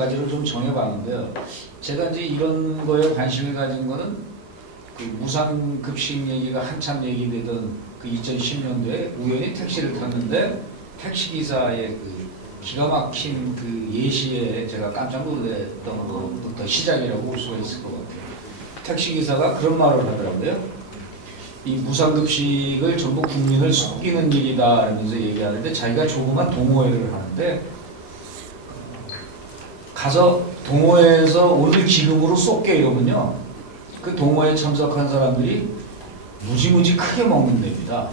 가지로 좀 정해봤는데요. 제가 이제 이런 거에 관심을 가진 거는 그 무상급식 얘기가 한참 얘기되던 그 2010년도에 우연히 택시를 탔는데 택시기사의 그 기가 막힌 그 예시에 제가 깜짝 놀랐던 것부터 시작이라고 볼 수가 있을 것 같아요. 택시기사가 그런 말을 하더라고요. 이 무상급식을 전부 국민을 속이는 일이다 하면서 얘기하는데 자기가 조그만 동호회를 하는데 가서 동호회에서 오늘 기금으로 쏠게 이러면요. 그 동호회에 참석한 사람들이 무지무지 크게 먹는 데입니다.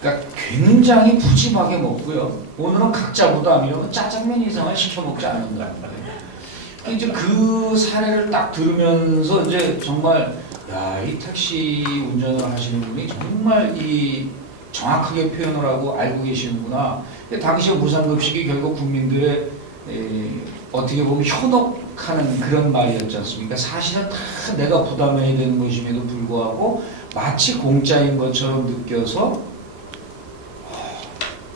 그러니까 굉장히 푸짐하게 먹고요. 오늘은 각자 부담 이러면 짜장면 이상을 시켜 먹지 않는다는 거예요. 이제 그 사례를 딱 들으면서 이제 정말 야, 이 택시 운전을 하시는 분이 정말 이 정확하게 표현을 하고 알고 계시는구나. 당시에 무상급식이 결국 국민들의 어떻게 보면 현혹하는 그런 말이었지 않습니까? 사실은 다 내가 부담해야 되는 것임에도 불구하고 마치 공짜인 것처럼 느껴서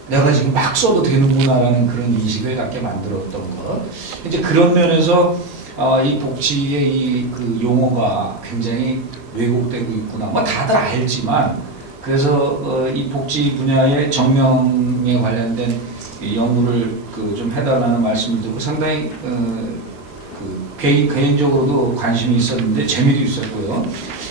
내가 지금 막 써도 되는구나라는 그런 인식을 갖게 만들었던 것. 이제 그런 면에서 이 복지의 이 그 용어가 굉장히 왜곡되고 있구나. 뭐 다들 알지만 그래서 이 복지 분야의 정명에 관련된 연구를 그 좀 해달라는 말씀을 드리고 상당히 개인적으로도 관심이 있었는데 재미도 있었고요.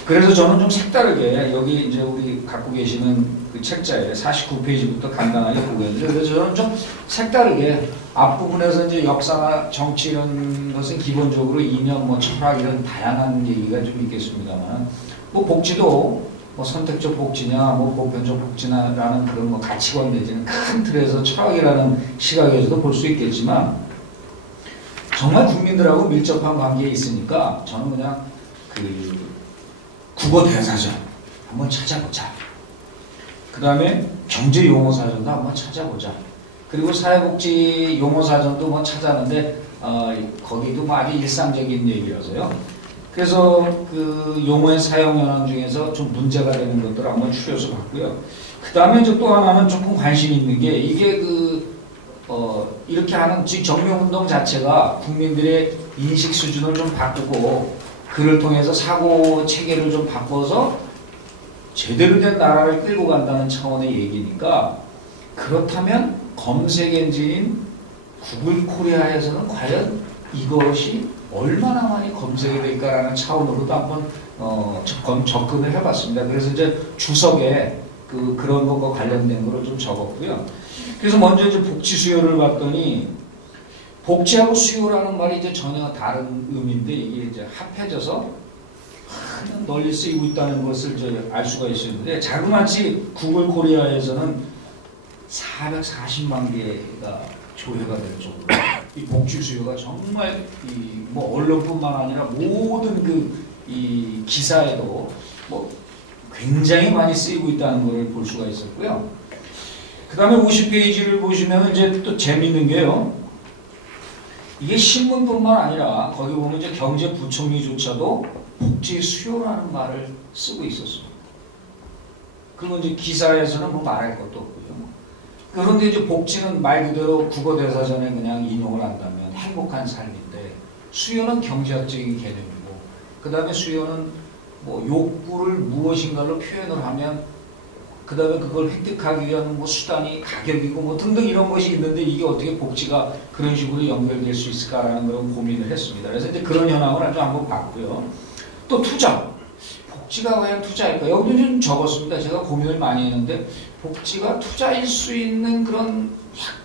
그래서 저는 좀 색다르게 여기 이제 우리 갖고 계시는 그 책자에 49페이지부터 간단하게 보겠는데 그래서 저는 좀 색다르게 앞부분에서 이제 역사나 정치 이런 것은 기본적으로 이념, 뭐 철학 이런 다양한 얘기가 좀 있겠습니다만 뭐 복지도 뭐 선택적 복지냐, 뭐 보편적 복지냐라는 그런 뭐 가치관 내지는 큰 틀에서 철학이라는 시각에서도 볼 수 있겠지만 정말 국민들하고 밀접한 관계에 있으니까 저는 그냥 그 국어 대사전 한번 찾아보자. 그 다음에 경제 용어 사전도 한번 찾아보자. 그리고 사회복지 용어 사전도 뭐 찾았는데 거기도 뭐 아주 일상적인 얘기라서요. 그래서 그 용어의 사용 현황 중에서 좀 문제가 되는 것들을 한번 추려서 봤고요. 그 다음에 이제 또 하나는 조금 관심 있는 게 이게 이렇게 하는 정명운동 자체가 국민들의 인식 수준을 좀 바꾸고 그를 통해서 사고 체계를 좀 바꿔서 제대로 된 나라를 끌고 간다는 차원의 얘기니까 그렇다면 검색 엔진인 구글 코리아에서는 과연 이것이 얼마나 많이 검색이 될까라는 차원으로도 한번 접근을 해봤습니다. 그래서 이제 주석에 그런 것과 관련된 거를 좀 적었고요. 그래서 먼저 이제 복지 수요를 봤더니 복지하고 수요라는 말이 이제 전혀 다른 의미인데 이게 이제 합해져서 널리 쓰이고 있다는 것을 이제 알 수가 있었는데 자그마치 구글 코리아에서는 440만 개가 조회가 될 정도로 이 복지 수요가 정말 뭐 언론뿐만 아니라 모든 이 기사에도 뭐 굉장히 많이 쓰이고 있다는 것을 볼 수가 있었고요. 그 다음에 50페이지를 보시면 이제 또 재밌는 게요. 이게 신문뿐만 아니라 거기 보면 이제 경제부총리조차도 복지 수요라는 말을 쓰고 있었습니다. 그건 이제 기사에서는 뭐 말할 것도 없고요. 그런데 이제 복지는 말 그대로 국어대사전에 그냥 인용을 한다면 행복한 삶인데 수요는 경제학적인 개념이고 그 다음에 수요는 뭐 욕구를 무엇인가로 표현을 하면 그 다음에 그걸 획득하기 위한 뭐 수단이 가격이고 뭐 등등 이런 것이 있는데 이게 어떻게 복지가 그런 식으로 연결될 수 있을까라는 그런 고민을 했습니다. 그래서 이제 그런 현황을 아주 한번 봤고요. 또 투자. 복지가 과연 투자일까? 여기도 좀 적었습니다. 제가 고민을 많이 했는데 복지가 투자일 수 있는 그런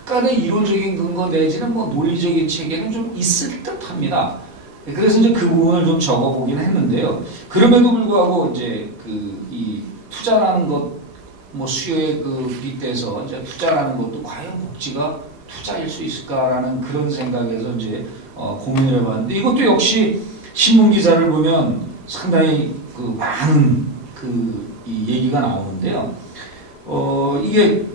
약간의 이론적인 근거 내지는 뭐 논리적인 체계는 좀 있을 듯 합니다. 그래서 이제 그 부분을 좀 적어보긴 했는데요. 그럼에도 불구하고 이제 이 투자라는 것, 뭐 수요에 빗대서 이제 투자라는 것도 과연 복지가 투자일 수 있을까라는 그런 생각에서 이제 고민을 해봤는데 이것도 역시 신문 기사를 보면 상당히 많은 이 얘기가 나오는데요. 이게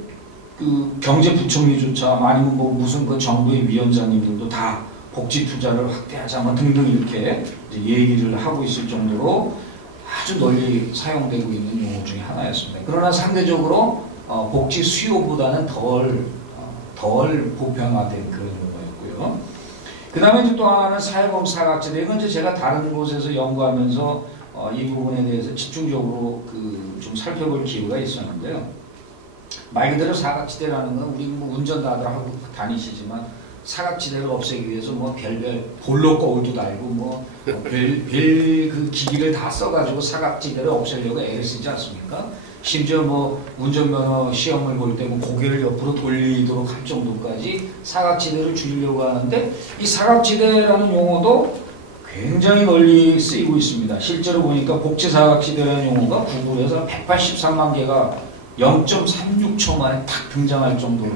경제부총리조차 아니면 뭐 무슨 정부의 위원장님들도 다 복지 투자를 확대하자 뭐 등등 이렇게 이제 얘기를 하고 있을 정도로 아주 널리 사용되고 있는 용어 중에 하나였습니다. 그러나 상대적으로 복지 수요보다는 덜 보편화된 그런 용어였고요. 그 다음에 이제 또 하나는 사회보험 사각지대. 이건 이제 제가 다른 곳에서 연구하면서 이 부분에 대해서 집중적으로 좀 살펴볼 기회가 있었는데요. 말 그대로 사각지대라는 건 우리 뭐 운전 다들 하고 다니시지만 사각지대를 없애기 위해서 뭐 별별 볼록 거울도 달고 뭐 별 그 기기를 다 써가지고 사각지대를 없애려고 애를 쓰지 않습니까? 심지어 뭐 운전면허 시험을 볼 때 뭐 고개를 옆으로 돌리도록 할 정도까지 사각지대를 줄이려고 하는데 이 사각지대라는 용어도 굉장히 널리 쓰이고 있습니다. 실제로 보니까 복지사각지대라는 용어가 구글에서 183만 개가 0.36초 만에 탁 등장할 정도로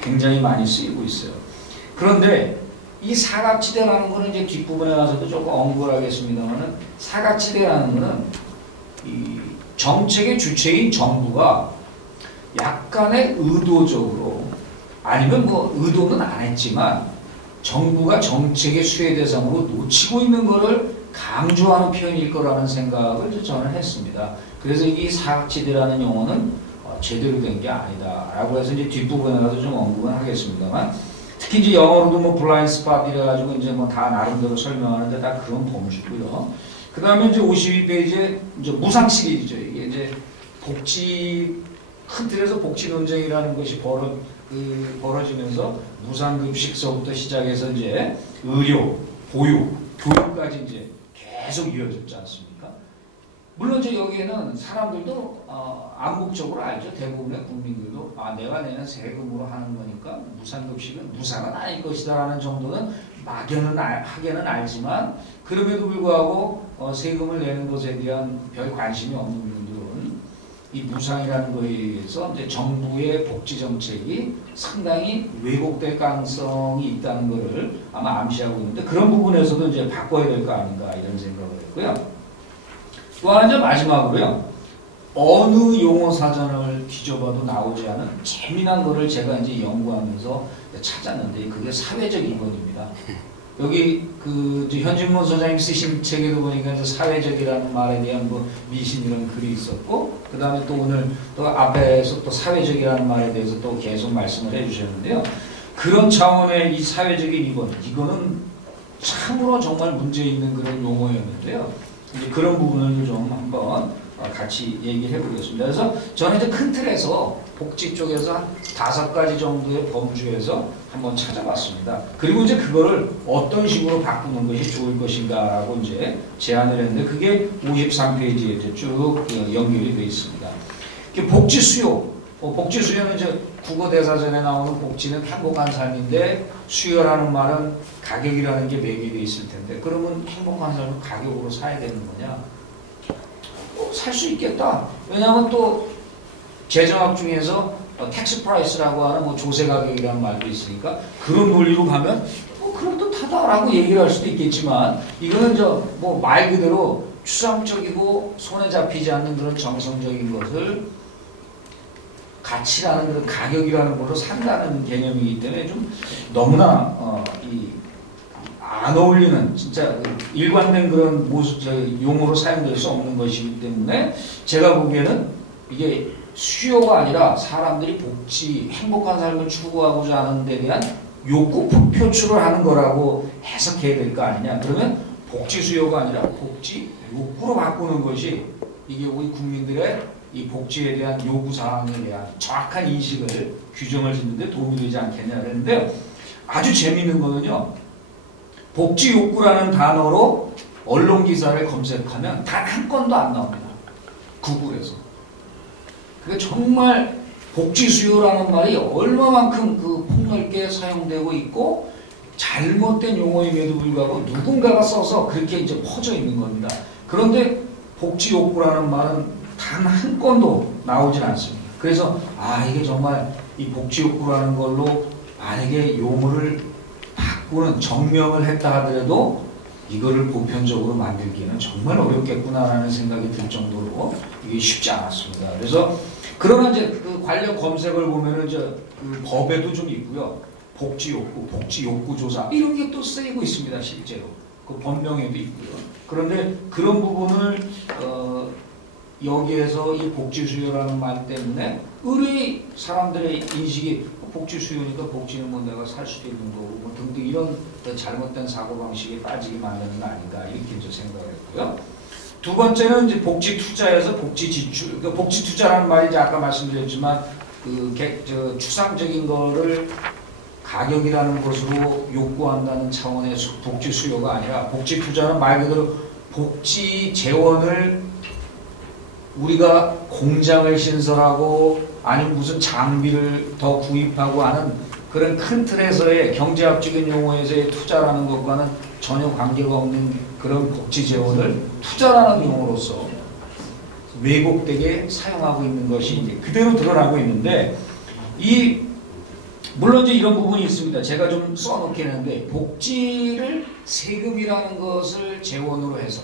굉장히 많이 쓰이고 있어요. 그런데 이 사각지대라는 거는 이제 뒷부분에 가서도 조금 언급을 하겠습니다만은 사각지대라는 거는 이 정책의 주체인 정부가 약간의 의도적으로 아니면 뭐 의도는 안 했지만 정부가 정책의 수혜 대상으로 놓치고 있는 것을 강조하는 표현일 거라는 생각을 저는 했습니다. 그래서 이 사각지대라는 용어는 제대로 된 게 아니다라고 해서 이제 뒷부분에라도 좀 언급은 하겠습니다만 특히 이제 영어로도 뭐 블라인드 스팟 이래가지고 이제 뭐 다 나름대로 설명하는데 다 그런 범주고요. 그 다음에 이제 52페이지에 이제 무상 시리즈죠. 이게 이제 복지, 큰 틀에서 복지 논쟁이라는 것이 벌어지면서 무상급식서부터 시작해서 이제 의료, 보육, 교육까지 이제 계속 이어졌지 않습니까? 물론 이제 여기에는 사람들도 암묵적으로 알죠. 대부분의 국민들도 내가 내는 세금으로 하는 거니까 무상급식은 무상은 아닐 것이다 라는 정도는 막연은 하게는 알지만 그럼에도 불구하고 세금을 내는 것에 대한 별 관심이 없는 분들은 이 무상이라는 거에 의해서 이제 정부의 복지 정책이 상당히 왜곡될 가능성이 있다는 것을 아마 암시하고 있는데 그런 부분에서도 이제 바꿔야 될 거 아닌가 이런 생각을 했고요. 또 하나 이제 마지막으로요. 어느 용어 사전을 뒤져봐도 나오지 않은 재미난 거를 제가 이제 연구하면서 찾았는데 그게 사회적 이권입니다. 여기 현진문 소장님 쓰신 책에도 보니까 이제 사회적이라는 말에 대한 뭐 미신 이런 글이 있었고 그 다음에 또 오늘 또 앞에서 또 사회적이라는 말에 대해서 또 계속 말씀을 해주셨는데요. 그런 차원의 이 사회적인 이거는 참으로 정말 문제 있는 그런 용어였는데요. 이제 그런 부분을 좀 한번 같이 얘기해 보겠습니다. 그래서 저는 이제 큰 틀에서 복지 쪽에서 한 5가지 정도의 범주에서 한번 찾아봤습니다. 그리고 이제 그거를 어떤 식으로 바꾸는 것이 좋을 것인가라고 이제 제안을 했는데 그게 53페이지에 이제 쭉 연결이 되어 있습니다. 복지 수요. 복지 수요는 이제 국어 대사전에 나오는 복지는 행복한 삶인데 수요라는 말은 가격이라는 게 매개되어 있을 텐데 그러면 행복한 삶을 가격으로 사야 되는 거냐? 살 수 있겠다. 왜냐하면 또 재정학 중에서 텍스 프라이스라고 하는 뭐 조세 가격이라는 말도 있으니까 그런 논리로 가면 그럴듯하다라고 얘기를 할 수도 있겠지만 이거는 뭐 말 그대로 추상적이고 손에 잡히지 않는 그런 정성적인 것을 가치라는 그런 가격이라는 걸로 산다는 개념이기 때문에 좀 너무나 안 어울리는 진짜 일관된 그런 용어로 사용될 수 없는 것이기 때문에 제가 보기에는 이게 수요가 아니라 사람들이 복지, 행복한 삶을 추구하고자 하는 데 대한 욕구 표출을 하는 거라고 해석해야 될 거 아니냐. 그러면 복지 수요가 아니라 복지 욕구로 바꾸는 것이 이게 우리 국민들의 이 복지에 대한 요구사항에 대한 정확한 인식을 규정을 짓는 데 도움이 되지 않겠냐 그랬는데 아주 재미있는 거는요. 복지 욕구라는 단어로 언론 기사를 검색하면 단 한 건도 안 나옵니다. 구글에서. 그게 정말 복지 수요라는 말이 얼마만큼 폭넓게 사용되고 있고 잘못된 용어임에도 불구하고 누군가가 써서 그렇게 이제 퍼져 있는 겁니다. 그런데 복지 욕구라는 말은 단 한 건도 나오질 않습니다. 그래서 이게 정말 이 복지 욕구라는 걸로 만약에 용어를 바꾸는 정명을 했다 하더라도 이거를 보편적으로 만들기는 정말 어렵겠구나라는 생각이 들 정도로 이게 쉽지 않았습니다. 그래서 그러나 이제 그 관련 검색을 보면은 이제 그 법에도 좀 있고요. 복지 욕구, 복지 욕구 조사 이런 게 또 쓰이고 있습니다. 실제로 그 법령에도 있고요. 그런데 그런 부분을 여기에서 이 복지 수요라는 말 때문에 의뢰 사람들의 인식이 복지 수요니까 복지는 뭐 내가 살 수도 있는 거고 뭐 등등 이런 잘못된 사고방식에 빠지게 만드는 거 아닌가 이렇게 이제 생각을 했고요. 두 번째는 이제 복지 투자에서 복지 지출. 그러니까 복지 투자라는 말이 이제 아까 말씀드렸지만 추상적인 거를 가격이라는 것으로 요구한다는 차원의 복지 수요가 아니라 복지 투자는 말 그대로 복지 재원을 우리가 공장을 신설하고 아니면 무슨 장비를 더 구입하고 하는 그런 큰 틀에서의 경제학적인 용어에서의 투자라는 것과는 전혀 관계가 없는 그런 복지 재원을 투자라는 용어로서 왜곡되게 사용하고 있는 것이 이제 그대로 드러나고 있는데 물론 이제 이런 부분이 있습니다. 제가 좀 써놓긴 했는데 복지를 세금이라는 것을 재원으로 해서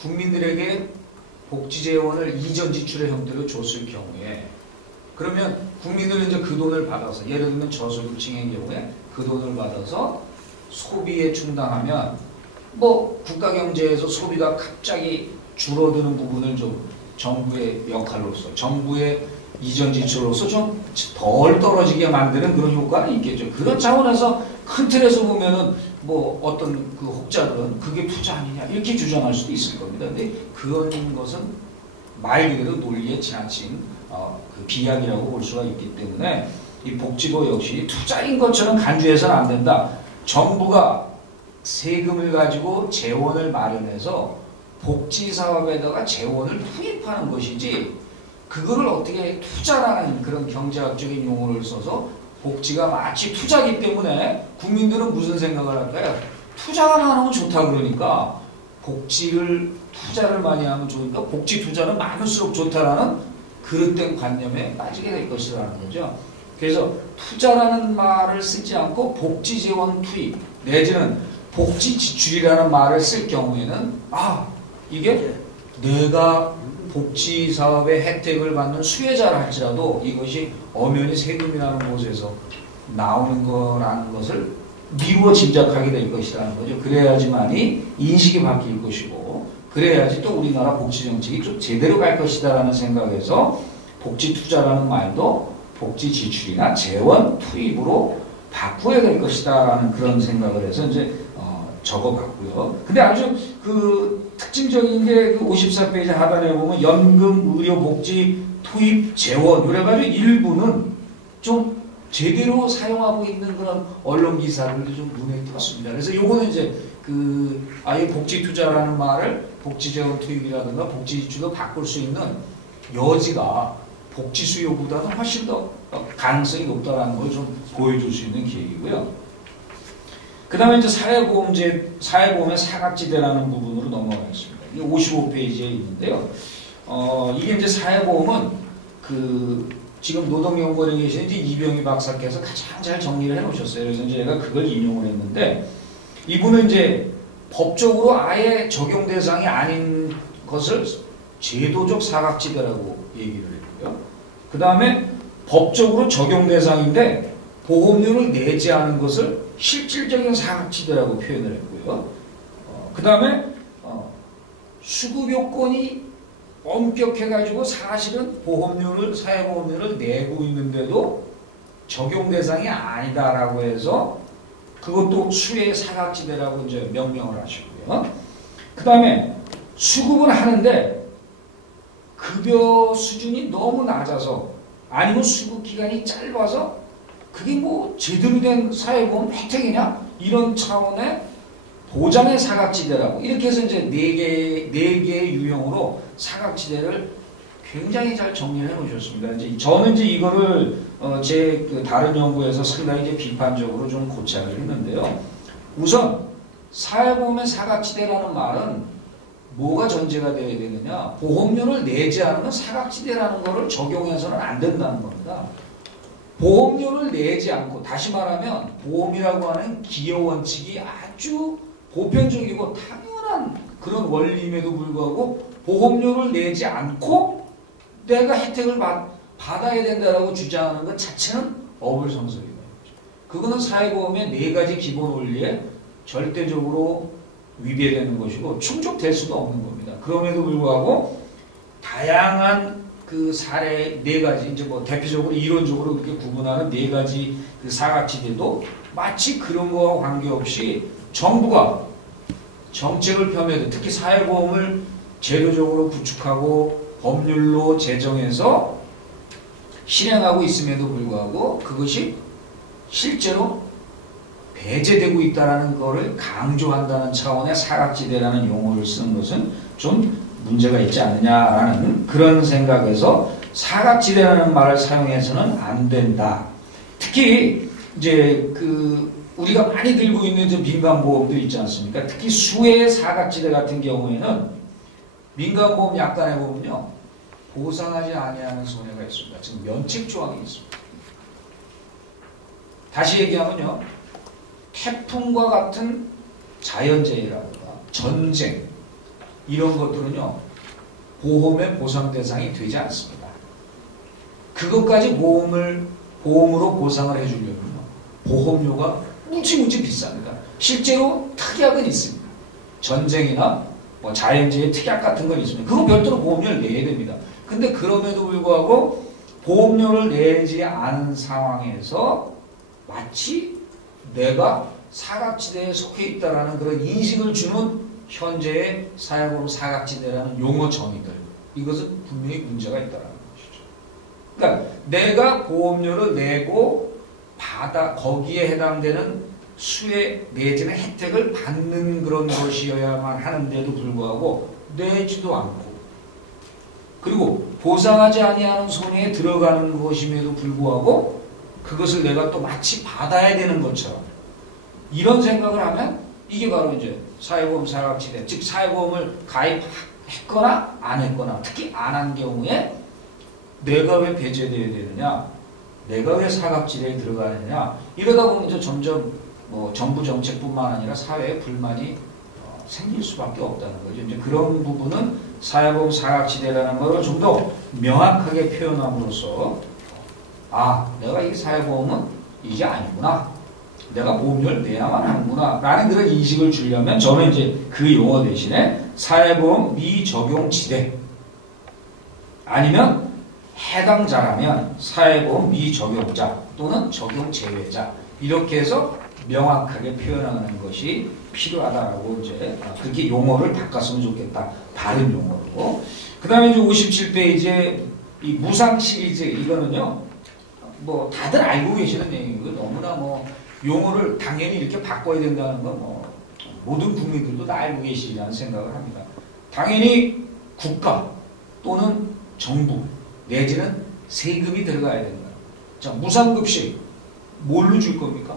국민들에게 복지 재원을 이전 지출의 형태로 줬을 경우에 그러면 국민들은 이제 그 돈을 받아서 예를 들면 저소득층의 경우에 그 돈을 받아서 소비에 충당하면 뭐 국가 경제에서 소비가 갑자기 줄어드는 부분을 좀 정부의 역할로서 정부의 이전 지출로서 좀 덜 떨어지게 만드는 그런 효과는 있겠죠. 그런 차원에서 큰 틀에서 보면은 뭐 어떤 그 혹자들은 그게 투자 아니냐 이렇게 주장할 수도 있을 겁니다. 근데 그런 것은 말 그대로 논리에 지나친 그 비약이라고 볼 수가 있기 때문에 이 복지도 역시 투자인 것처럼 간주해서는 안 된다. 정부가 세금을 가지고 재원을 마련해서 복지 사업에다가 재원을 투입하는 것이지 그거를 어떻게 투자라는 그런 경제학적인 용어를 써서 복지가 마치 투자기 때문에 국민들은 무슨 생각을 할까요? 투자가 많으면 좋다 그러니까 투자를 많이 하면 좋으니까 복지 투자는 많을수록 좋다라는 그릇된 관념에 빠지게 될 것이라는 거죠. 그래서 투자라는 말을 쓰지 않고 복지 재원 투입 내지는 복지 지출이라는 말을 쓸 경우에는 이게 내가 복지 사업의 혜택을 받는 수혜자라 할지라도 이것이 엄연히 세금이라는 곳에서 나오는 거라는 것을 미루어 짐작하게 될 것이라는 거죠. 그래야지만이 인식이 바뀔 것이고 그래야지 또 우리나라 복지 정책이 좀 제대로 갈 것이다라는 생각에서 복지 투자라는 말도 복지 지출이나 재원 투입으로 바꿔야 될 것이다라는 그런 생각을 해서 이제 적어봤고요. 근데 아주 그 특징적인 게 그 54페이지 하단에 보면 연금, 의료, 복지, 투입, 재원 이래가지고 일부는 좀 제대로 사용하고 있는 그런 언론 기사들도 좀 눈에 띄었습니다. 그래서 요거는 이제 그 아예 복지 투자라는 말을 복지 재원 투입이라든가 복지 지출로 바꿀 수 있는 여지가 복지 수요보다는 훨씬 더 가능성이 높다는 걸 좀 보여줄 수 있는 기획이고요. 그 다음에 이제 사회보험의 사각지대라는 부분으로 넘어가겠습니다. 이게 55페이지에 있는데요. 이게 이제 사회보험은 지금 노동연구원에 계신 이제 이병희 박사께서 가장 잘 정리를 해 놓으셨어요. 그래서 이제 제가 그걸 인용을 했는데 이분은 이제 법적으로 아예 적용 대상이 아닌 것을 제도적 사각지대라고 얘기를 했고요. 그 다음에 법적으로 적용 대상인데 보험료를 내지 않은 것을 실질적인 사각지대라고 표현을 했고요. 그 다음에 수급 요건이 엄격해가지고 사실은 사회보험료를 내고 있는데도 적용 대상이 아니다라고 해서 그것도 수혜의 사각지대라고 이제 명명을 하시고요. 그 다음에 수급은 하는데 급여 수준이 너무 낮아서 아니면 수급 기간이 짧아서 그게 뭐 제대로 된 사회보험 혜택이냐? 이런 차원의 보장의 사각지대라고 이렇게 해서 이제 네 개의 유형으로 사각지대를 굉장히 잘 정리를 해 놓으셨습니다. 저는 이제 이거를 제 다른 연구에서 상당히 이제 비판적으로 좀 고찰을 했는데요. 우선 사회보험의 사각지대라는 말은 뭐가 전제가 되어야 되느냐? 보험료를 내지 않으면 사각지대라는 거를 적용해서는 안 된다는 겁니다. 보험료를 내지 않고 다시 말하면 보험이라고 하는 기여 원칙이 아주 보편적이고 당연한 그런 원리임에도 불구하고 보험료를 내지 않고 내가 혜택을 받아야 된다라고 주장하는 것 자체는 어불성설이다. 그거는 사회보험의 네 가지 기본 원리에 절대적으로 위배되는 것이고 충족될 수도 없는 겁니다. 그럼에도 불구하고 다양한 그 사례 네 가지 이제 뭐 대표적으로 이론적으로 그렇게 구분하는 네 가지 그 사각지대도 마치 그런 거와 관계없이 정부가 정책을 펴매도 특히 사회보험을 제도적으로 구축하고 법률로 제정해서 실행하고 있음에도 불구하고 그것이 실제로 배제되고 있다는 것을 강조한다는 차원의 사각지대라는 용어를 쓰는 것은 좀 문제가 있지 않느냐라는 그런 생각에서 사각지대라는 말을 사용해서는 안 된다. 특히 이제 그 우리가 많이 들고 있는 저 민간보험들 있지 않습니까? 특히 수혜의 사각지대 같은 경우에는 민간보험 약관에 보면요. 보상하지 아니하는 손해가 있습니다. 지금 면책 조항이 있습니다. 다시 얘기하면요. 태풍과 같은 자연재해라든가 전쟁 이런 것들은요. 보험의 보상 대상이 되지 않습니다. 그것까지 보험으로 보상을 해주려면요. 보험료가 무지무지 비쌉니다. 실제로 특약은 있습니다. 전쟁이나 뭐 자연재해 특약 같은 건 있습니다. 그거 별도로 보험료를 내야 됩니다. 근데 그럼에도 불구하고 보험료를 내지 않은 상황에서 마치 내가 사각지대에 속해 있다라는 그런 인식을 주는 현재의 사회보험 사각지대라는 용어 정의들 이것은 분명히 문제가 있다는 것이죠. 그러니까 내가 보험료를 내고 거기에 해당되는 수혜 내지는 혜택을 받는 그런 것이어야만 하는데도 불구하고 내지도 않고 그리고 보상하지 아니하는 손해에 들어가는 것임에도 불구하고 그것을 내가 또 마치 받아야 되는 것처럼 이런 생각을 하면 이게 바로 이제 사회보험 사각지대, 즉 사회보험을 가입했거나 안 했거나 특히 안 한 경우에 내가 왜 배제되어야 되느냐, 내가 왜 사각지대에 들어가느냐 이러다 보면 이제 점점 뭐 정부 정책뿐만 아니라 사회에 불만이 생길 수밖에 없다는 거죠. 이제 그런 부분은 사회보험 사각지대라는 것을 좀 더 명확하게 표현함으로써 내가 이 사회보험은 이게 아니구나. 내가 보험료를 내야만 하는구나. 라는 그런 인식을 주려면 저는 이제 그 용어 대신에 사회보험 미적용지대 아니면 해당자라면 사회보험 미적용자 또는 적용제외자 이렇게 해서 명확하게 표현하는 것이 필요하다라고 이제 그렇게 용어를 바꿨으면 좋겠다. 다른 용어로. 그 다음에 이제 57페이지에 이 무상 시리즈 이거는요. 뭐 다들 알고 계시는 내용이고 너무나 뭐 용어를 당연히 이렇게 바꿔야 된다는 건 뭐 모든 국민들도 다 알고 계시리라는 생각을 합니다. 당연히 국가 또는 정부 내지는 세금이 들어가야 된다. 자, 무상급식 뭘로 줄 겁니까?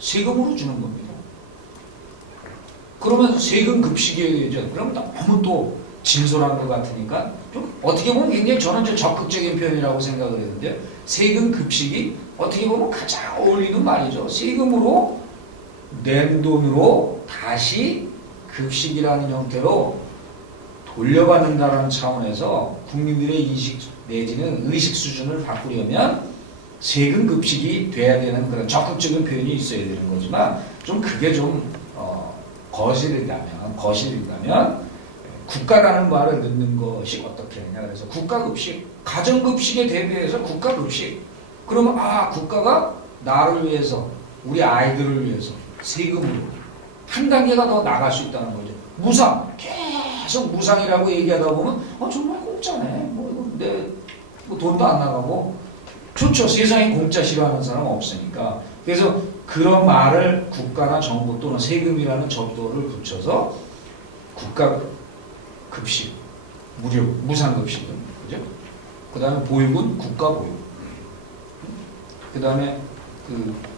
세금으로 주는 겁니다. 그러면 세금 급식이어야 되죠. 그럼 너무 또 진솔한 것 같으니까 좀 어떻게 보면 굉장히 저는 좀 적극적인 표현이라고 생각을 했는데 세금 급식이 어떻게 보면 가장 어울리는 말이죠. 세금으로 낸 돈으로 다시 급식이라는 형태로 돌려받는다는 차원에서 국민들의 인식 내지는 의식 수준을 바꾸려면 세금 급식이 돼야 되는 그런 적극적인 표현이 있어야 되는 거지만 좀 그게 좀 거실이라면 국가라는 말을 넣는 것이 어떻게 하냐. 그래서 국가급식, 가정급식에 대비해서 국가급식. 그러면 국가가 나를 위해서, 우리 아이들을 위해서 세금으로 한 단계가 더 나갈 수 있다는 거죠. 무상, 계속 무상이라고 얘기하다 보면 정말 공짜네. 뭐 돈도 안 나가고 좋죠. 세상에 공짜 싫어하는 사람 없으니까. 그래서 그런 말을 국가나 정부 또는 세금이라는 접도를 붙여서 국가급식, 무료, 무상급식은, 그죠? 그 다음에 보육은 국가보육. 그 다음에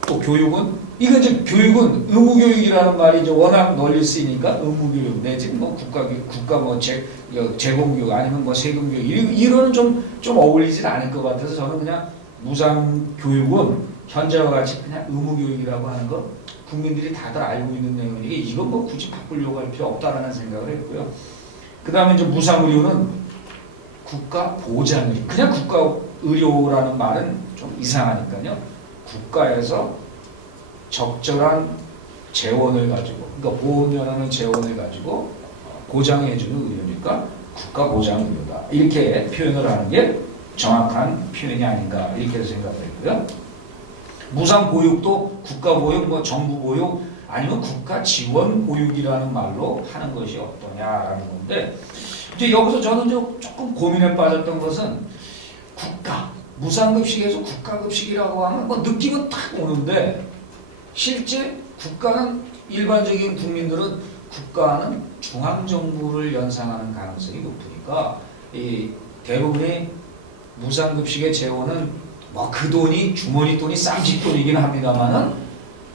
또 교육은, 이건 이제 교육은 의무교육이라는 말이 이제 워낙 널리 쓰이니까 의무교육 내지 뭐 국가 뭐 제공교육 아니면 뭐 세금교육 이거는 좀 어울리진 않을 것 같아서 저는 그냥 무상교육은 현재와 같이 그냥 의무교육이라고 하는 거 국민들이 다들 알고 있는 내용이니까 이건 뭐 굳이 바꾸려고 할 필요 없다라는 생각을 했고요. 그 다음에 이제 무상의료는 국가보장의료. 그냥 국가의료라는 말은 좀 이상하니까요. 국가에서 적절한 재원을 가지고, 그러니까 보험료라는 재원을 가지고 보장해주는 의료니까 국가보장의료다. 이렇게 표현을 하는 게 정확한 표현이 아닌가 이렇게 생각을 했고요. 무상보육도 국가보육, 뭐 정부보육 아니면 국가지원보육이라는 말로 하는 것이 어떠냐라는 건데 이제 여기서 저는 조금 고민에 빠졌던 것은 국가, 무상급식에서 국가급식이라고 하면 뭐 느낌은 딱 오는데 실제 국가는 일반적인 국민들은 국가는 중앙정부를 연상하는 가능성이 높으니까 이 대부분의 무상급식의 재원은 뭐 그 돈이 주머니 돈이 쌈짓돈이긴 합니다만은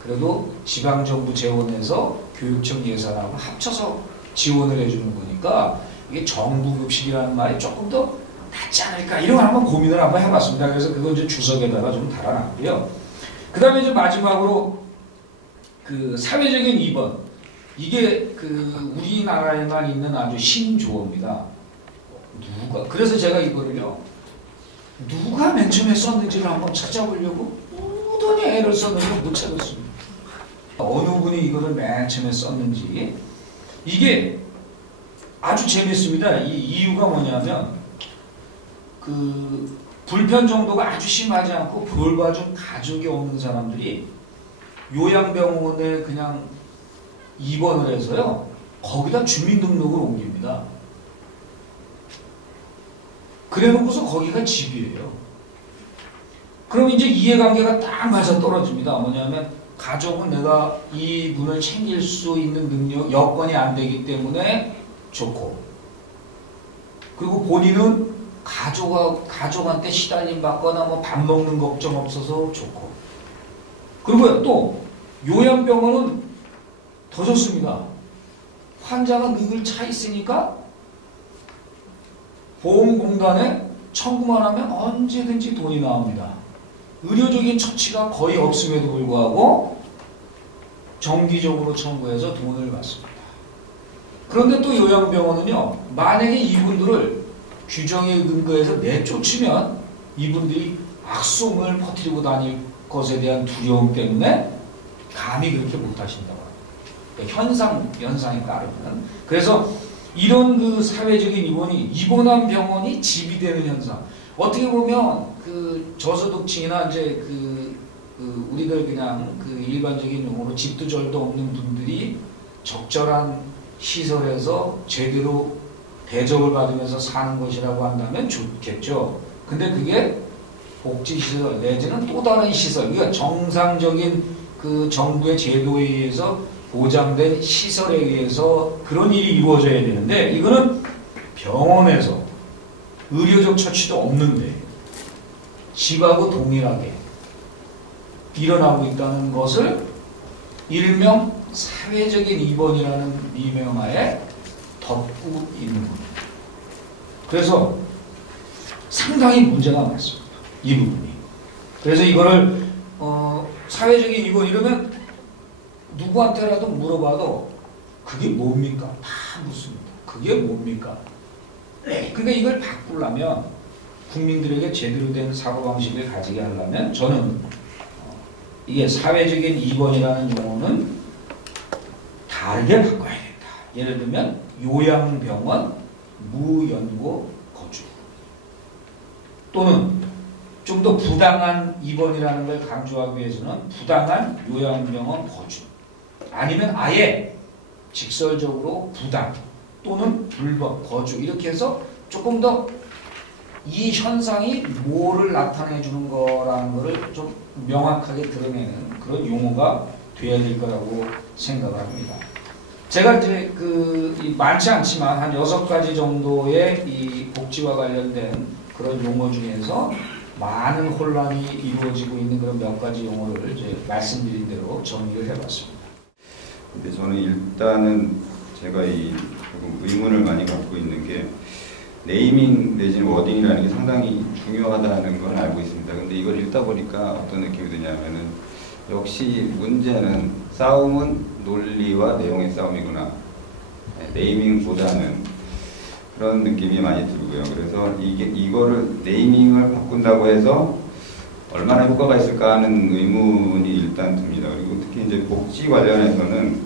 그래도 지방정부 재원에서 교육청 예산하고 합쳐서 지원을 해주는 거니까 이게 정부급식이라는 말이 조금 더 낫지 않을까 이런 걸 한번 고민을 한번 해봤습니다. 그래서 그건 이제 주석에다가 좀 달아놨고요. 그 다음에 이제 마지막으로 그 사회적인 입원 이게 그 우리나라에만 있는 아주 신조어입니다. 그래서 제가 이거를요 누가 맨 처음에 썼는지를 한번 찾아보려고 무던히 애를 썼는데 못 찾았습니다. 어느 분이 이거를 맨 처음에 썼는지 이게 아주 재밌습니다. 이 이유가 뭐냐면 그 불편 정도가 아주 심하지 않고 돌봐준 가족이 없는 사람들이 요양병원에 그냥 입원을 해서요 거기다 주민등록을 옮깁니다. 그래 놓고서 거기가 집이에요. 그럼 이제 이해관계가 딱 맞아 떨어집니다. 뭐냐면 가족은 내가 이분을 챙길 수 있는 능력, 여건이 안 되기 때문에 좋고 그리고 본인은 가족한테 시달림 받거나 뭐 밥 먹는 걱정 없어서 좋고 그리고 또 요양병원은 더 좋습니다. 환자가 늘 차 있으니까 보험공단에 청구만 하면 언제든지 돈이 나옵니다. 의료적인 처치가 거의 없음에도 불구하고 정기적으로 청구해서 돈을 받습니다. 그런데 또 요양병원은요 만약에 이분들을 규정에 근거해서 내쫓으면 이분들이 악송을 퍼뜨리고 다닐 것에 대한 두려움 때문에 감히 그렇게 못하신다고 합니다. 현상에 따르면. 그래서 이런 그 사회적인 입원이 입원한 병원이 집이 되는 현상. 어떻게 보면 그 저소득층이나 이제 그 우리들 그냥 그 일반적인 용어로 집도 절도 없는 분들이 적절한 시설에서 제대로 대접을 받으면서 사는 것이라고 한다면 좋겠죠. 근데 그게 복지시설 내지는 또 다른 시설, 그러니까 정상적인 그 정부의 제도에 의해서 보장된 시설에 의해서 그런 일이 이루어져야 되는데 이거는 병원에서 의료적 처치도 없는데 집하고 동일하게 일어나고 있다는 것을 일명 사회적인 입원이라는 미명하에 덮고 있는 겁니다. 그래서 상당히 문제가 많습니다. 이 부분이. 그래서 이거를 사회적인 입원 이러면 누구한테라도 물어봐도 그게 뭡니까? 다 묻습니다. 그게 뭡니까? 그러니까 이걸 바꾸려면 국민들에게 제대로 된 사고방식을 가지게 하려면 저는 이게 사회적인 입원이라는 용어는 다르게 바꿔야 된다. 예를 들면 요양병원, 무연고 거주 또는 좀 더 부당한 입원이라는 걸 강조하기 위해서는 부당한 요양병원 거주 아니면 아예 직설적으로 부당 또는 불법 거주 이렇게 해서 조금 더 이 현상이 뭐를 나타내 주는 거라는 거를 좀 명확하게 드러내는 그런 용어가 돼야 될 거라고 생각을 합니다. 제가 이제 많지 않지만 한 6가지 정도의 이 복지와 관련된 그런 용어 중에서 많은 혼란이 이루어지고 있는 그런 몇 가지 용어를 이제 말씀드린 대로 정리를 해봤습니다. 근데 저는 일단은 제가 조금 의문을 많이 갖고 있는 게 네이밍 내지는 워딩이라는 게 상당히 중요하다는 건 알고 있습니다. 근데 이걸 읽다 보니까 어떤 느낌이 드냐면은 역시 문제는 싸움은 논리와 내용의 싸움이구나. 네이밍보다는 그런 느낌이 많이 들고요. 그래서 이거를 네이밍을 바꾼다고 해서 얼마나 효과가 있을까 하는 의문이 일단 듭니다. 그리고 특히 이제 복지 관련해서는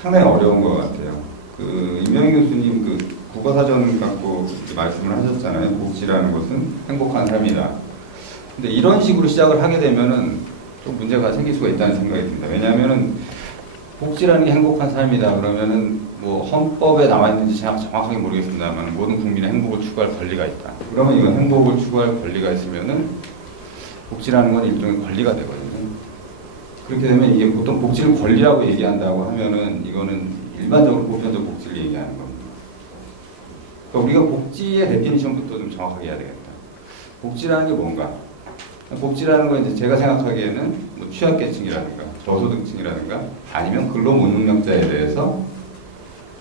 상당히 어려운 것 같아요. 임명희 교수님 국어사전 갖고 이렇게 말씀을 하셨잖아요. 복지라는 것은 행복한 삶이다. 근데 이런 식으로 시작을 하게 되면은 좀 문제가 생길 수가 있다는 생각이 듭니다. 왜냐하면은 복지라는 게 행복한 삶이다 그러면은 뭐 헌법에 나와 있는지 제가 정확하게 모르겠습니다만 모든 국민의 행복을 추구할 권리가 있다. 그러면 이건 행복을 추구할 권리가 있으면은 복지라는 건 일종의 권리가 되거든요. 그렇게 되면 이게 보통 복지를 권리라고 얘기한다고 하면은 이거는 일반적으로 보편적 복지를 얘기하는 겁니다. 그러니까 우리가 복지의 데피니션부터 좀 정확하게 해야 되겠다. 복지라는 게 뭔가? 복지라는 건 이제 제가 생각하기에는 뭐 취약계층이라든가 저소득층이라든가 아니면 근로무능력자에 대해서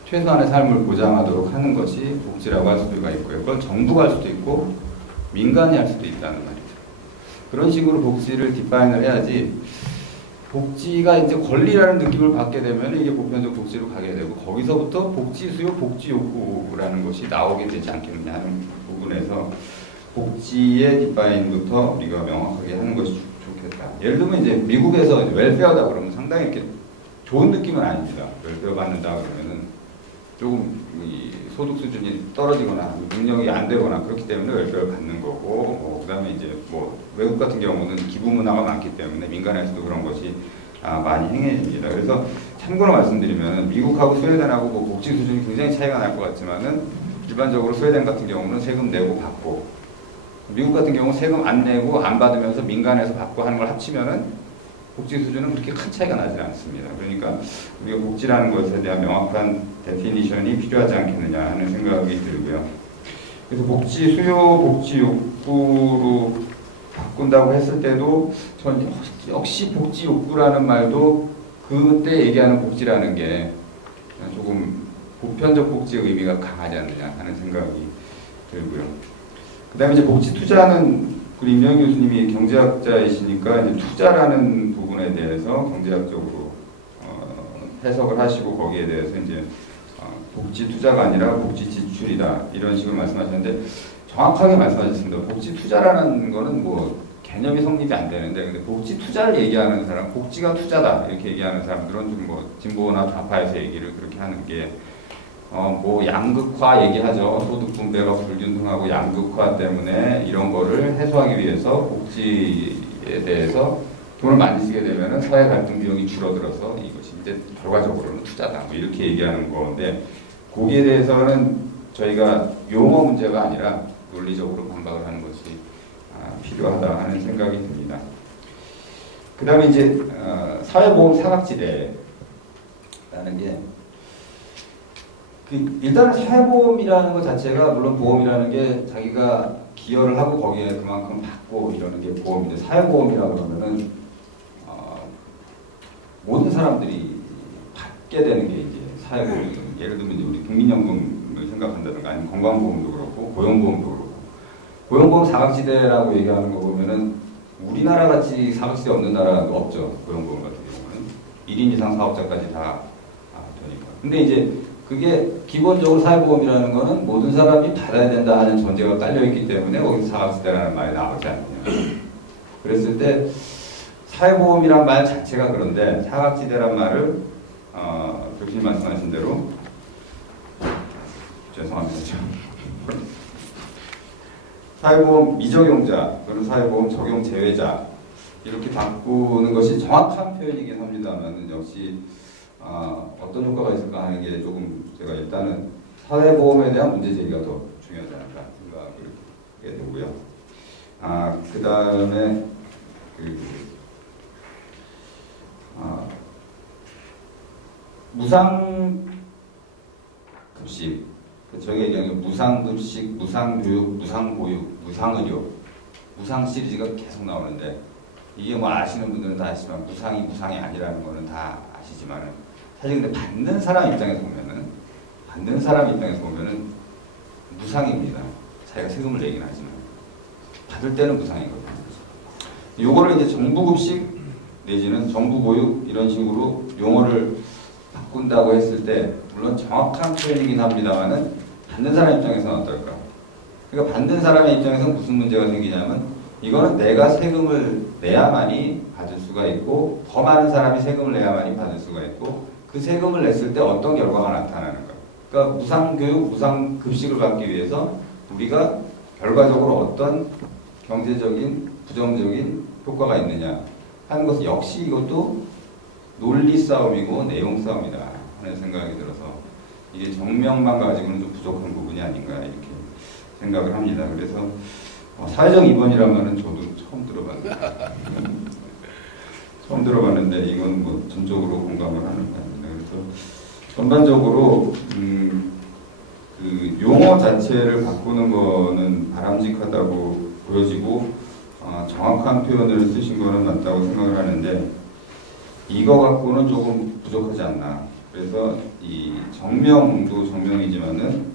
최소한의 삶을 보장하도록 하는 것이 복지라고 할 수가 있고요. 그걸 정부가 할 수도 있고 민간이 할 수도 있다는 말이죠. 그런 식으로 복지를 디파인을 해야지 복지가 이제 권리라는 느낌을 받게 되면 이게 보편적 복지로 가게 되고 거기서부터 복지 수요, 복지 욕구라는 것이 나오게 되지 않겠느냐 하는 부분에서 복지의 디파인부터 우리가 명확하게 하는 것이 좋겠다. 예를 들면 이제 미국에서 이제 웰페어다 그러면 상당히 이렇게 좋은 느낌은 아닙니다. 웰페어 받는다 그러면은 조금 이 소득 수준이 떨어지거나 능력이 안 되거나 그렇기 때문에 웰페어를 받는 거고 뭐 그다음에 이제 뭐 외국 같은 경우는 기부 문화가 많기 때문에 민간에서도 그런 것이 많이 행해집니다. 그래서 참고로 말씀드리면 미국하고 스웨덴하고 뭐 복지 수준이 굉장히 차이가 날 것 같지만은 일반적으로 스웨덴 같은 경우는 세금 내고 받고 미국 같은 경우 세금 안 내고 안 받으면서 민간에서 받고 하는 걸 합치면은 복지 수준은 그렇게 큰 차이가 나지 않습니다. 그러니까 우리가 복지라는 것에 대한 명확한 데피니션이 필요하지 않겠느냐 하는 생각이 들고요. 그래서 복지 수요, 복지 욕구로 바꾼다고 했을 때도 전 역시 복지 욕구라는 말도 그때 얘기하는 복지라는 게 조금 보편적 복지의 의미가 강하지 않느냐 하는 생각이 들고요. 그 다음에 이제 복지 투자는 우리 임영희 교수님이 경제학자이시니까 이제 투자라는 부분에 대해서 경제학적으로 해석을 하시고 거기에 대해서 이제 복지 투자가 아니라 복지 지출이다 이런 식으로 말씀하셨는데 정확하게 말씀하셨습니다. 복지 투자라는 거는 뭐 개념이 성립이 안 되는데 근데 복지 투자를 얘기하는 사람, 복지가 투자다 이렇게 얘기하는 사람들은 좀 뭐 진보나 좌파에서 얘기를 그렇게 하는 게 뭐 양극화 얘기하죠. 소득 분배가 불균등하고 양극화 때문에 이런 거를 해소하기 위해서 복지에 대해서 돈을 많이 쓰게 되면은 사회 갈등 비용이 줄어들어서 이것이 이제 결과적으로는 투자다. 뭐 이렇게 얘기하는 건데 거기에 대해서는 저희가 용어 문제가 아니라 논리적으로 반박을 하는 것이 필요하다 하는 생각이 듭니다. 그 다음에 이제 사회보험 사각지대라는 게 일단은 사회보험이라는 것 자체가 물론 보험이라는 게 자기가 기여를 하고 거기에 그만큼 받고 이러는 게 보험인데 사회보험이라고 그러면은 모든 사람들이 받게 되는 게 이제 사회보험이거든요. 예를 들면 이제 우리 국민연금을 생각한다든가 아니면 건강보험도 그렇고 고용보험도 그렇고 고용보험 사각지대라고 얘기하는 거 보면은 우리나라 같이 사각지대 없는 나라도 없죠. 고용보험 같은 경우는 1인 이상 사업자까지 다 되니까. 근데 이제 그게 기본적으로 사회보험이라는 거는 모든 사람이 받아야 된다 하는 전제가 깔려있기 때문에 거기서 사각지대라는 말이 나오지 않느냐. 그랬을 때 사회보험이란 말 자체가 그런데 사각지대란 말을 교수님 말씀하신 대로 죄송합니다. 사회보험 미적용자 또는 사회보험 적용 제외자 이렇게 바꾸는 것이 정확한 표현이긴 합니다만 역시 어떤 효과가 있을까 하는 게 조금 제가 일단은 사회보험에 대한 문제제기가 더 중요하지 않을까 생각을 하게 되고요. 그 다음에 무상급식, 저희가 얘기하는 무상급식, 무상교육, 무상보육, 무상의료, 무상 시리즈가 계속 나오는데 이게 뭐 아시는 분들은 다 아시지만 무상이 아니라는 거는 다 아시지만은 사실 근데 받는 사람 입장에서 보면은 무상입니다. 자기가 세금을 내긴 하지만 받을 때는 무상이거든요. 요거를 이제 정부급식 내지는 정부보육 이런 식으로 용어를 바꾼다고 했을 때 물론 정확한 표현이긴 합니다만은 받는 사람 입장에서는 어떨까? 그러니까 받는 사람의 입장에서는 무슨 문제가 생기냐면 이거는 내가 세금을 내야만이 받을 수가 있고 더 많은 사람이 세금을 내야만이 받을 수가 있고 그 세금을 냈을 때 어떤 결과가 나타나는가? 그러니까 무상교육, 무상급식을 받기 위해서 우리가 결과적으로 어떤 경제적인, 부정적인 효과가 있느냐 하는 것은 역시 이것도 논리 싸움이고 내용 싸움이다 하는 생각이 들어서 이게 정명만 가지고는 좀 부족한 부분이 아닌가 이렇게 생각을 합니다. 그래서 사회적 입원이란 말은 저도 처음 들어봤는데 이건 뭐 전적으로 공감을 하는 바입니다. 그래서 전반적으로 그 용어 자체를 바꾸는 거는 바람직하다고 보여지고 정확한 표현을 쓰신 거는 맞다고 생각을 하는데 이거 갖고는 조금 부족하지 않나. 그래서 이 정명도 정명이지만은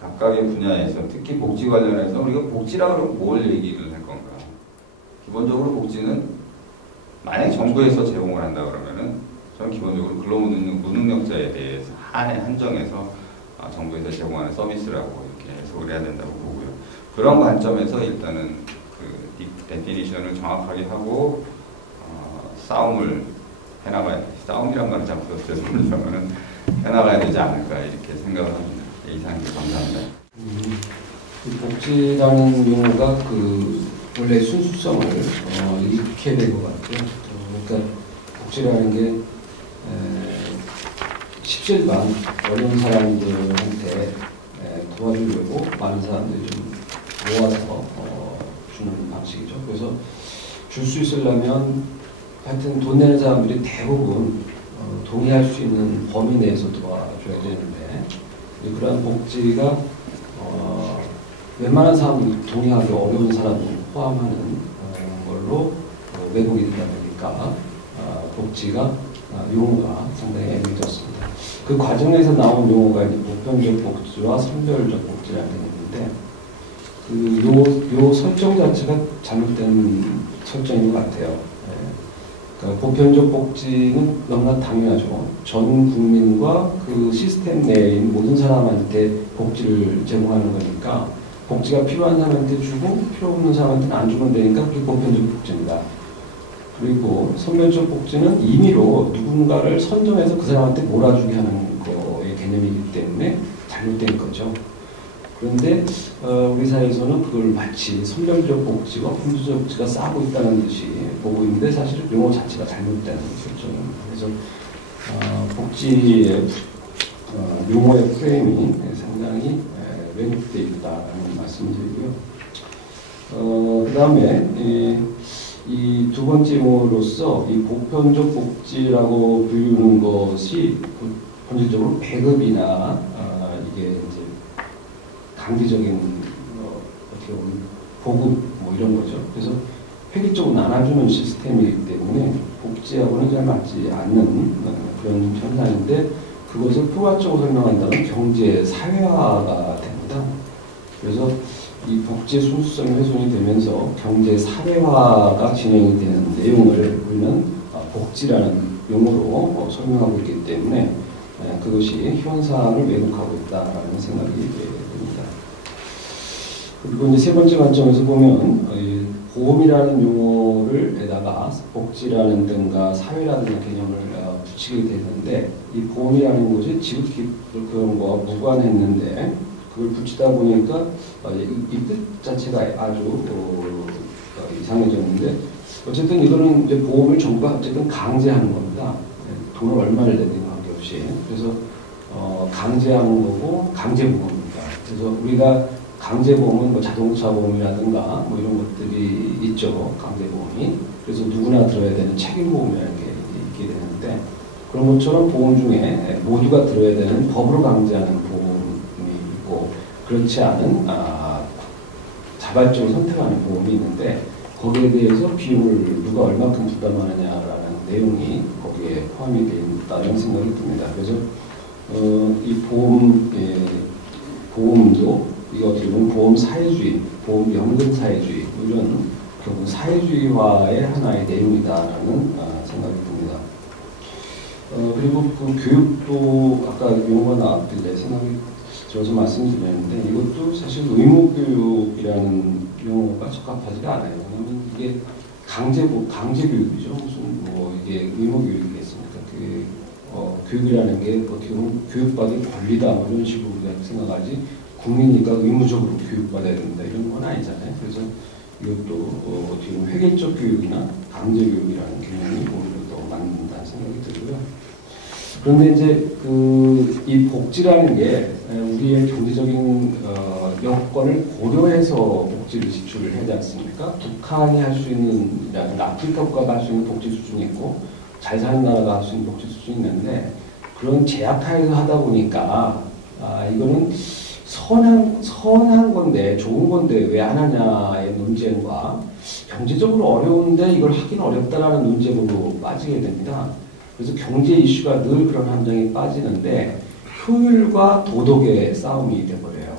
각각의 분야에서 특히 복지 관련해서 우리가 복지라고 하면 뭘 얘기를 할 건가. 기본적으로 복지는 만약에 정부에서 제공을 한다 그러면은 저는 기본적으로 근로무능력자에 대해서 한정해서 정부에서 제공하는 서비스라고 이렇게 해석을 해야 된다고 보고요. 그런 관점에서 일단은 그 데피니션을 정확하게 하고 싸움을 해나가야, 싸움이란 말은 참 죄송합니다만은 해나가야 되지 않을까 이렇게 생각을 합니다. 이상입니다. 감사합니다. 복지라는 용어가 원래 순수성을 잃게 된 것 같아요. 그러니까 복지라는 게 십시일반 어려운 사람들한테 도와주려고 많은 사람들이 좀 모아서 주는 방식이죠. 그래서 줄 수 있으려면 하여튼 돈 내는 사람들이 대부분 동의할 수 있는 범위 내에서 도와줘야 되는데 그러한 복지가 웬만한 사람들이 동의하기 어려운 사람을 포함하는 걸로 왜곡이 되다 보니까 복지가 용어가 상당히 애매해졌습니다. 그 과정에서 나온 용어가 이제 보편적 복지와 선별적 복지라는 개념인데 요 설정 자체가 잘못된 설정인 것 같아요. 그러니까 보편적 복지는 너무나 당연하죠. 전 국민과 그 시스템 내에 있는 모든 사람한테 복지를 제공하는 거니까 복지가 필요한 사람한테 주고 필요 없는 사람한테는 안 주면 되니까 그게 보편적 복지입니다. 그리고 선별적 복지는 임의로 누군가를 선정해서 그 사람한테 몰아주게 하는 거의 개념이기 때문에 잘못된 거죠. 그런데 우리 사회에서는 그걸 마치 선별적 복지와 분수적 복지가 싸우고 있다는 듯이 보고 있는데 사실 용어 자체가 잘못된 설정입니다. 그래서 복지의 용어의 프레임이 상당히 왜곡되어 있다는 말씀을 드리고요. 그 다음에 이 두 번째 용어로서 이 보편적 복지라고 부르는 것이 본질적으로 배급이나 이게 이제 강제적인 어떻게 보면 보급 뭐 이런 거죠. 그래서 획일적으로 나눠주는 시스템이기 때문에 복지하고는 잘 맞지 않는 그런 현상인데 그것을 포괄적으로 설명한다면 경제 사회화가 됩니다. 그래서 이 복지의 순수성이 훼손이 되면서 경제 사회화가 진행이 되는 내용을 우리는 복지라는 용어로 설명하고 있기 때문에 그것이 현상을 왜곡하고 있다라는 생각이 듭니다. 그리고 이제 세 번째 관점에서 보면 보험이라는 용어를에다가 복지라는 등과 사회라는 개념을 붙이게 되는데 이 보험이라는 것이 지급기금과 무관했는데 그걸 붙이다 보니까 이 뜻 자체가 아주 이상해졌는데 어쨌든 이거는 이제 보험을 정부가 어쨌든 강제하는 겁니다. 돈을 얼마를 내는 관계없이. 그래서 강제하는 거고 강제보험입니다. 그래서 우리가 강제보험은 뭐 자동차 보험이라든가 뭐 이런 것들이 있죠. 강제보험이. 그래서 누구나 들어야 되는 책임보험이라는 게 있게 되는데 그런 것처럼 보험 중에 모두가 들어야 되는 법으로 강제하는 보험이 있고 그렇지 않은 자발적으로 선택하는 보험이 있는데 거기에 대해서 비용을 누가 얼마큼 부담하느냐라는 내용이 거기에 포함이 되어 있다는 생각이 듭니다. 그래서 이 보험도 이거 어떻게 보면 보험 사회주의, 보험 연금 사회주의 이런 결국 사회주의화의 하나의 내용이다라는 생각이 듭니다. 그리고 그 교육도 아까 용어가 나왔길래 생각이 들어서 말씀드렸는데 이것도 사실 의무교육이라는 용어가 적합하지가 않아요. 왜냐하면 이게 강제교육이죠. 무슨 뭐 이게 의무교육이겠습니까? 그게 교육이라는 게 어떻게 보면 교육받을 권리다 뭐 이런 식으로 우리가 생각하지 국민이니까 의무적으로 교육받아야 된다 이런 건 아니잖아요. 그래서 이것도 어떻게 보면 획일적 교육이나 강제 교육이라는 개념이 오히려 더 맞는다는 생각이 들고요. 그런데 이제 이 복지라는 게 우리의 경제적인 여건을 고려해서 복지를 지출을 해야 되지 않습니까? 북한이 할 수 있는, 아프리카 국가가 할 수 있는 복지 수준이 있고 잘 사는 나라가 할 수 있는 복지 수준이 있는데 그런 제약하에서 하다 보니까 이거는 선한 건데 좋은 건데 왜 안 하냐의 논쟁과 경제적으로 어려운데 이걸 하긴 어렵다라는 논쟁으로 빠지게 됩니다. 그래서 경제 이슈가 늘 그런 함정에 빠지는데 효율과 도덕의 싸움이 돼버려요.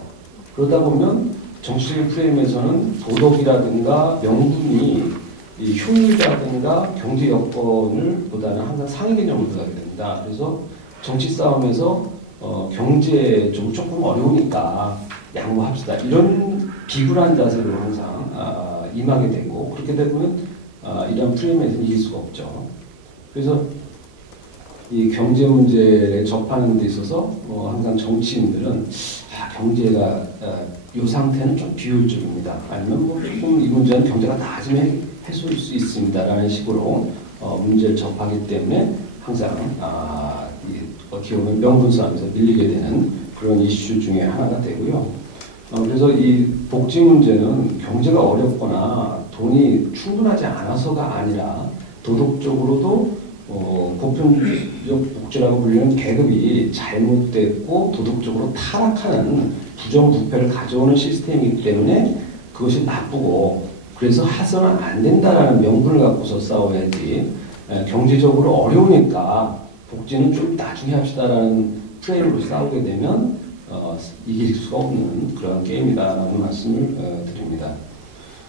그러다 보면 정치적인 프레임에서는 도덕이라든가 명분이 이 효율이라든가 경제 여건을 보다는 항상 상위 개념을 들어가게 됩니다. 그래서 정치 싸움에서 경제 좀 조금 어려우니까 양보합시다. 이런 비굴한 자세로 항상 임하게 되고 그렇게 되면 이런 프레임에서는 이길 수가 없죠. 그래서 이 경제 문제를 접하는 데 있어서 항상 정치인들은 경제가 이 상태는 좀 비효율적입니다. 아니면 뭐 조금 이 문제는 경제가 나아지면 해소할 수 있습니다라는 식으로 문제를 접하기 때문에 항상 어떻게 보면 명분 싸움에서 밀리게 되는 그런 이슈 중에 하나가 되고요. 그래서 이 복지 문제는 경제가 어렵거나 돈이 충분하지 않아서가 아니라 도덕적으로도 보편적 복지라고 불리는 계급이 잘못됐고 도덕적으로 타락하는 부정부패를 가져오는 시스템이기 때문에 그것이 나쁘고 그래서 해서는 안 된다라는 명분을 갖고서 싸워야지 경제적으로 어려우니까 복지는 좀 나중에 합시다라는 프레임으로 싸우게 되면 이길 수가 없는 그런 게임이다라는 말씀을 드립니다.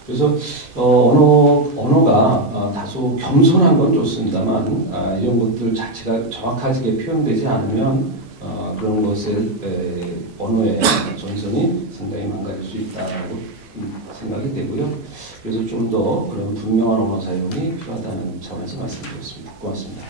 그래서 언어가 다소 겸손한 건 좋습니다만 이런 것들 자체가 정확하게 표현되지 않으면 그런 것의 언어의 전선이 상당히 망가질 수 있다고 생각이 되고요. 그래서 좀 더 그런 분명한 언어 사용이 필요하다는 차원에서 말씀드렸습니다. 고맙습니다.